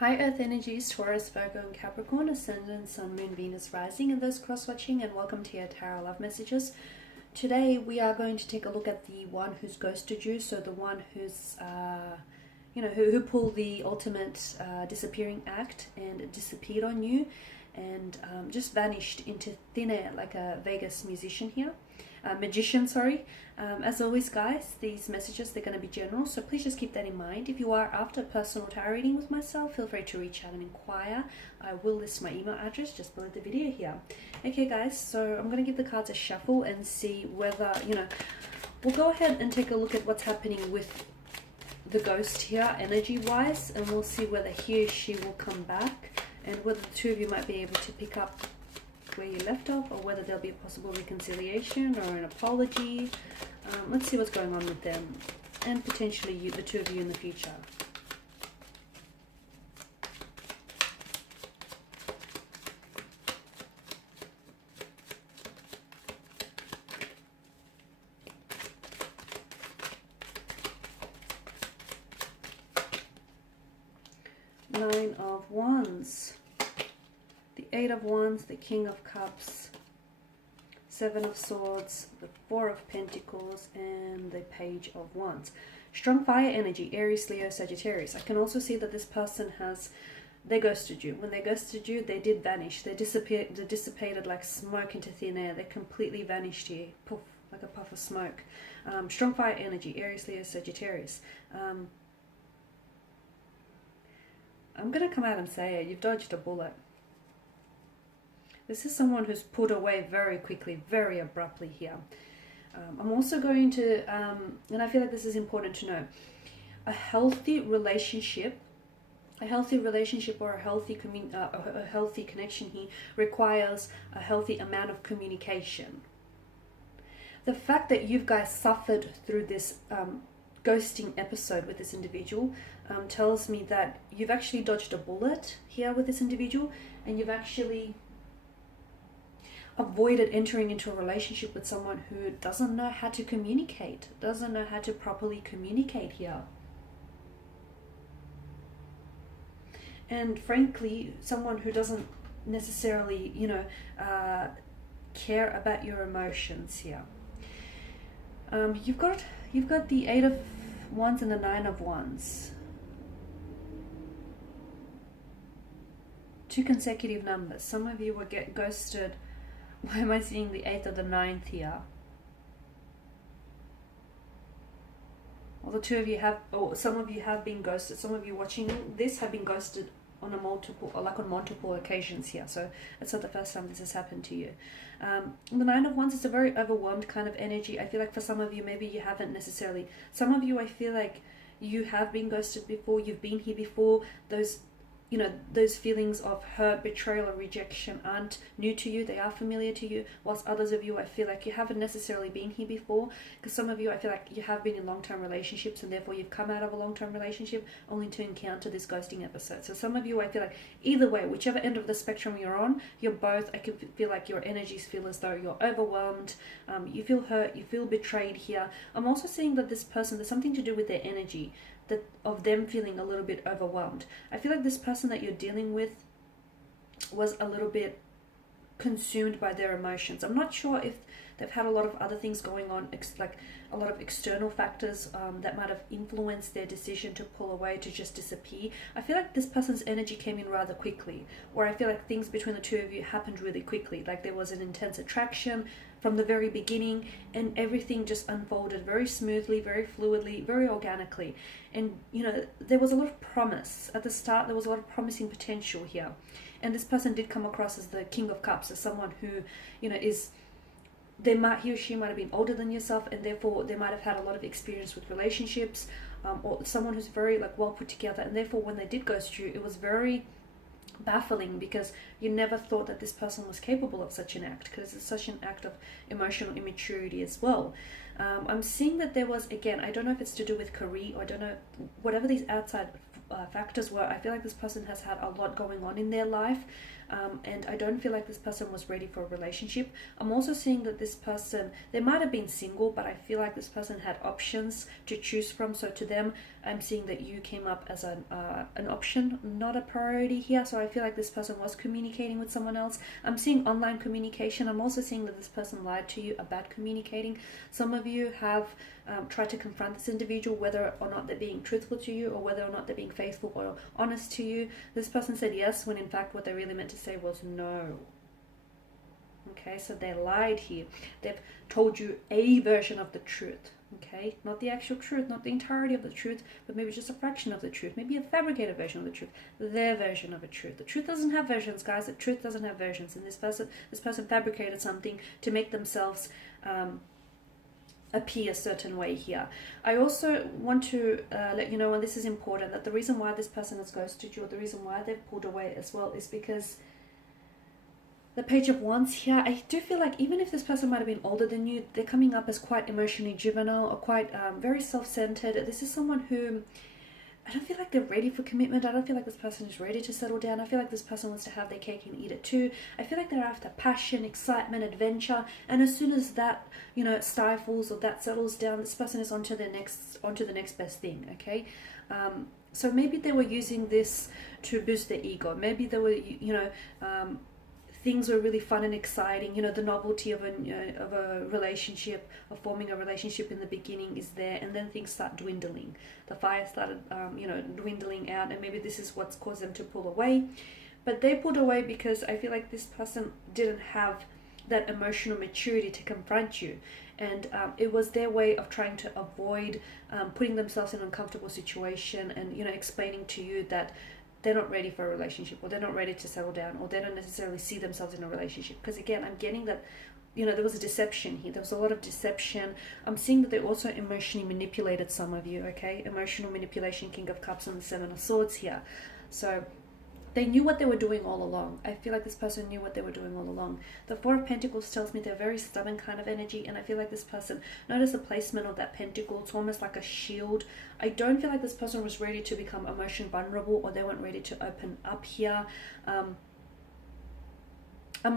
Hi Earth energies, Taurus, Virgo and Capricorn, Ascendant, Sun, Moon, Venus, Rising, and those cross-watching, and welcome to your Tarot Love Messages. Today we are going to take a look at the one who's ghosted you, so the one who's, who pulled the ultimate disappearing act and disappeared on you and just vanished into thin air like a Vegas musician here. Magician, sorry. As always, guys, these messages, they're going to be general, so please just keep that in mind. If you are after a personal tarot reading with myself, feel free to reach out and inquire. I will list my email address just below the video here. Okay, guys, so I'm going to give the cards a shuffle and see whether, we'll go ahead and take a look at what's happening with the ghost here, energy-wise, and we'll see whether he or she will come back and whether the two of you might be able to pick up where you left off, or whether there'll be a possible reconciliation or an apology. Let's see what's going on with them and potentially you, the two of you in the future. Nine of Wands. The Eight of Wands, the King of Cups, Seven of Swords, the Four of Pentacles, and the Page of Wands. Strong fire energy, Aries, Leo, Sagittarius. I can also see that this person they ghosted you. When they ghosted you, they did vanish. They dissipated like smoke into thin air. They completely vanished here, poof, like a puff of smoke. Strong fire energy, Aries, Leo, Sagittarius. I'm going to come out and say it. You've dodged a bullet. This is someone who's put away very quickly, very abruptly here. I'm also going to, and I feel like this is important to know, a healthy relationship or a healthy connection here requires a healthy amount of communication. The fact that you guys suffered through this ghosting episode with this individual tells me that you've actually dodged a bullet here with this individual, and you've actually avoided entering into a relationship with someone who doesn't know how to communicate, doesn't know how to properly communicate here. And frankly, someone who doesn't necessarily, care about your emotions here. You've got the Eight of Wands and the Nine of Wands. Two consecutive numbers. Some of you will get ghosted. Why am I seeing the 8th or the 9th here? Well, the two of you have, or some of you have been ghosted. Some of you watching this have been ghosted on multiple occasions here. So it's not the first time this has happened to you. The Nine of Wands is a very overwhelmed kind of energy. I feel like for some of you, maybe you haven't necessarily. Some of you, I feel like you have been ghosted before. You've been here before. Those feelings of hurt, betrayal, or rejection aren't new to you. They are familiar to you. Whilst others of you, I feel like you haven't necessarily been here before. Because some of you, I feel like you have been in long-term relationships, and therefore you've come out of a long-term relationship only to encounter this ghosting episode. So some of you, I feel like either way, whichever end of the spectrum you're on, you're both, I can feel like your energies feel as though you're overwhelmed. You feel hurt, you feel betrayed here. I'm also seeing that this person, there's something to do with their energy, that of them feeling a little bit overwhelmed. I feel like this person that you're dealing with was a little bit consumed by their emotions. I'm not sure if they've had a lot of other things going on, like a lot of external factors that might have influenced their decision to pull away, to just disappear. I feel like this person's energy came in rather quickly, or I feel like things between the two of you happened really quickly. Like there was an intense attraction from the very beginning, and everything just unfolded very smoothly, very fluidly, very organically. And there was a lot of promise at the start. There was a lot of promising potential here, and this person did come across as the King of Cups, as someone who he or she might have been older than yourself, and therefore they might have had a lot of experience with relationships, or someone who's very well put together, and therefore when they did ghost you, it was very baffling, because you never thought that this person was capable of such an act, because it's such an act of emotional immaturity as well. I'm seeing that there was, again, I don't know if it's to do with career, or I don't know, whatever these outside factors were, I feel like this person has had a lot going on in their life, and I don't feel like this person was ready for a relationship. I'm also seeing that this person, they might have been single, but I feel like this person had options to choose from. So to them, I'm seeing that you came up as an option, not a priority here. So I feel like this person was communicating with someone else. I'm seeing online communication. I'm also seeing that this person lied to you about communicating. Some of you have tried to confront this individual, whether or not they're being truthful to you, or whether or not they're being faithful or honest to you. This person said yes, when in fact what they really meant to say was no. Okay, so they lied here. They've told you a version of the truth. Okay, not the actual truth, not the entirety of the truth, but maybe just a fraction of the truth, maybe a fabricated version of the truth, their version of a truth. The truth doesn't have versions, guys. The truth doesn't have versions. And this person fabricated something to make themselves appear a certain way here. I also want to let you know, and this is important, that the reason why this person has ghosted you, or the reason why they've pulled away as well, is because the Page of Wands here, I do feel like even if this person might have been older than you, they're coming up as quite emotionally juvenile, or quite very self-centered. This is someone who, I don't feel like they're ready for commitment. I don't feel like this person is ready to settle down. I feel like this person wants to have their cake and eat it too. I feel like they're after passion, excitement, adventure, and as soon as that, you know, stifles or that settles down, this person is onto the next best thing. Okay, so maybe they were using this to boost their ego. Maybe they were, you know, things were really fun and exciting. You know, the novelty of a relationship, of forming a relationship in the beginning is there, and then things start dwindling. The fire started, you know, dwindling out, and maybe this is what's caused them to pull away. But they pulled away because I feel like this person didn't have that emotional maturity to confront you, and it was their way of trying to avoid putting themselves in an uncomfortable situation, and, you know, explaining to you that they're not ready for a relationship, or they're not ready to settle down, or they don't necessarily see themselves in a relationship. Because again, I'm getting that, you know, there was a deception here. There was a lot of deception. I'm seeing that they also emotionally manipulated some of you, okay? Emotional manipulation, King of Cups and the Seven of Swords here. So they knew what they were doing all along. I feel like this person knew what they were doing all along. The Four of Pentacles tells me they're very stubborn kind of energy, and I feel like this person, notice the placement of that pentacle, it's almost like a shield. I don't feel like this person was ready to become emotionally vulnerable, or they weren't ready to open up here. I'm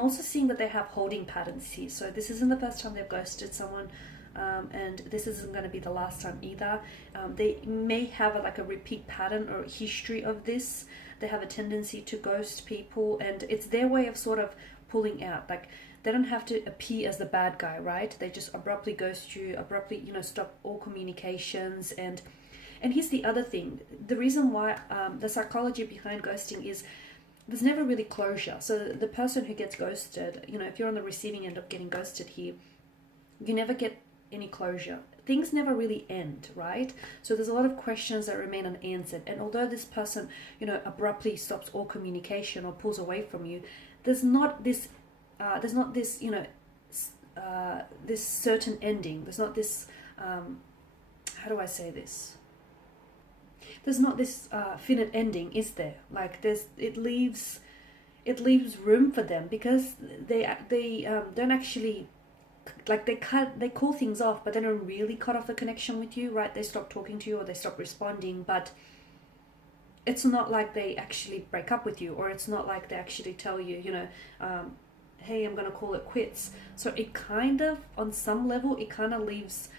also seeing that they have holding patterns here. So this isn't the first time they've ghosted someone, and this isn't going to be the last time either. They may have like a repeat pattern or history of this. They have a tendency to ghost people, and it's their way of sort of pulling out. Like, they don't have to appear as the bad guy, right? They just abruptly ghost you, abruptly, you know, stop all communications. And here's the other thing. The reason why, the psychology behind ghosting is there's never really closure. So the person who gets ghosted, you know, if you're on the receiving end of getting ghosted here, you never get any closure. Things never really end, right? So there's a lot of questions that remain unanswered. And although this person, you know, abruptly stops all communication or pulls away from you, there's not this, you know, this certain ending. There's not this, how do I say this? There's not this finite ending, is there? Like, it leaves room for them, because they don't actually, like, they call things off, but they don't really cut off the connection with you, right? They stop talking to you, or they stop responding, but it's not like they actually break up with you, or it's not like they actually tell you, you know, hey, I'm gonna call it quits. So it kind of, on some level, it kind of leaves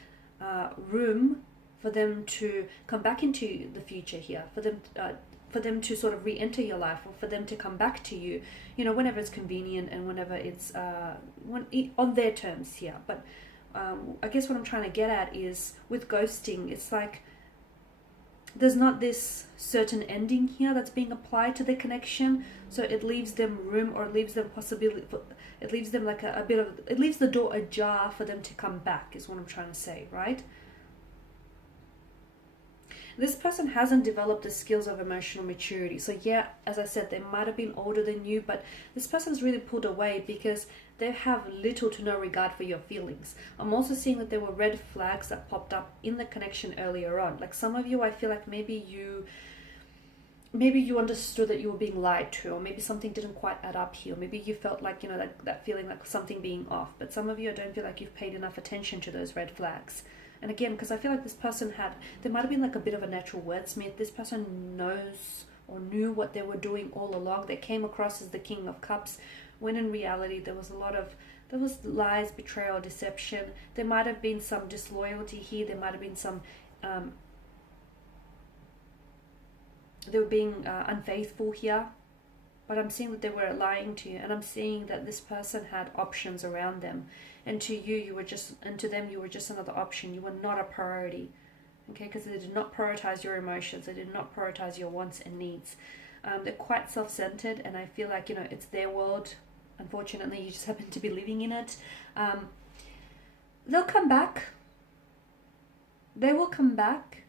room for them to come back into the future here, for them to sort of re-enter your life, or for them to come back to you, you know, whenever it's convenient, and whenever it's on their terms here. But I guess what I'm trying to get at is, with ghosting, it's like there's not this certain ending here that's being applied to the connection, so it leaves them room, or it leaves them possibility, it leaves them like a bit of, it leaves the door ajar for them to come back, is what I'm trying to say, right? This person hasn't developed the skills of emotional maturity. So yeah, as I said, they might have been older than you, but this person's really pulled away because they have little to no regard for your feelings. I'm also seeing that there were red flags that popped up in the connection earlier on. Like, some of you, I feel like maybe you understood that you were being lied to, or maybe something didn't quite add up here, or maybe you felt like, you know, that feeling like something being off. But some of you, I don't feel like you've paid enough attention to those red flags. And again, because I feel like this person there might have been like a bit of a natural wordsmith. This person knows or knew what they were doing all along. They came across as the King of Cups, when in reality there was lies, betrayal, deception. There might have been some disloyalty here. There might have been some they were being unfaithful here, but I'm seeing that they were lying to you, and I'm seeing that this person had options around them, and to you, you were just, and to them, you were just another option. You were not a priority, okay? Because they did not prioritize your emotions, they did not prioritize your wants and needs. They're quite self-centered, and I feel like, you know, it's their world. Unfortunately, you just happen to be living in it. They'll come back. They will come back.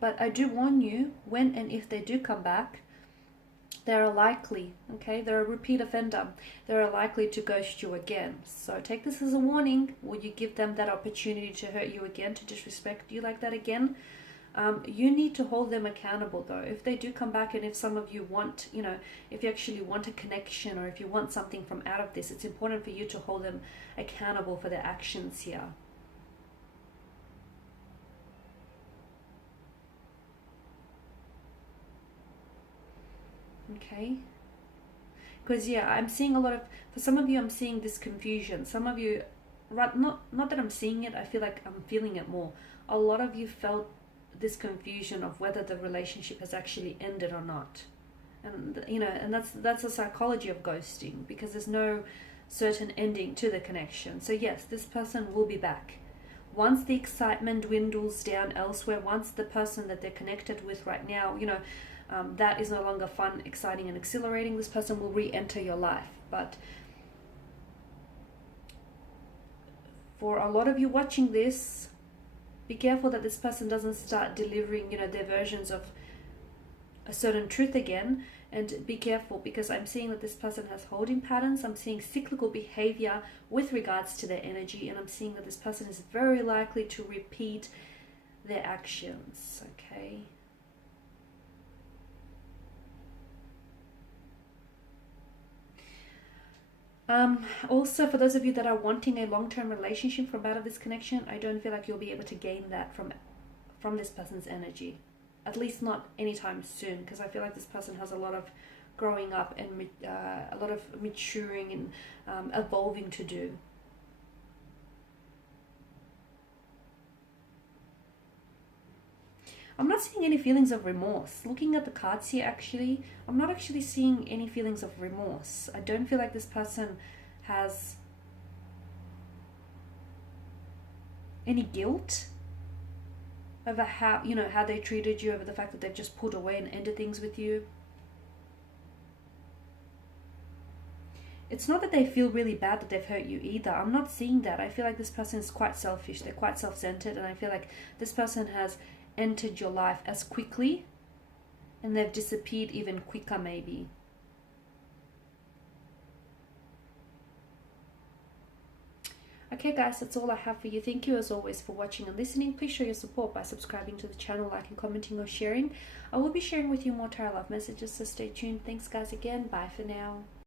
But I do warn you, when and if they do come back, they're likely, okay, they're a repeat offender. They're likely to ghost you again. So take this as a warning. Will you give them that opportunity to hurt you again, to disrespect you like that again? You need to hold them accountable though. If they do come back, and if some of you want, you know, if you actually want a connection, or if you want something from out of this, it's important for you to hold them accountable for their actions here. Okay, because yeah, I'm seeing a lot of, for some of you, I'm seeing this confusion. Some of you, right, not that I'm seeing it, I feel like I'm feeling it more. A lot of you felt this confusion of whether the relationship has actually ended or not. And you know, and that's the psychology of ghosting, because there's no certain ending to the connection. So yes, this person will be back. Once the excitement dwindles down elsewhere, once the person that they're connected with right now, you know, that is no longer fun, exciting, and exhilarating, this person will re-enter your life. But for a lot of you watching this, be careful that this person doesn't start delivering, you know, their versions of a certain truth again. And be careful, because I'm seeing that this person has holding patterns. I'm seeing cyclical behavior with regards to their energy, and I'm seeing that this person is very likely to repeat their actions, okay? Also, for those of you that are wanting a long-term relationship from out of this connection, I don't feel like you'll be able to gain that from this person's energy. At least not anytime soon, because I feel like this person has a lot of growing up and a lot of maturing and evolving to do. I'm not seeing any feelings of remorse. Looking at the cards here, actually, I'm not actually seeing any feelings of remorse. I don't feel like this person has any guilt over how, you know, how they treated you, over the fact that they've just pulled away and ended things with you. It's not that they feel really bad that they've hurt you either. I'm not seeing that. I feel like this person is quite selfish. They're quite self-centered, and I feel like this person has entered your life as quickly, and they've disappeared even quicker maybe. Okay guys, that's all I have for you. Thank you as always for watching and listening. Please show your support by subscribing to the channel, liking, commenting, or sharing. I will be sharing with you more tarot love messages, so stay tuned. Thanks guys again. Bye for now.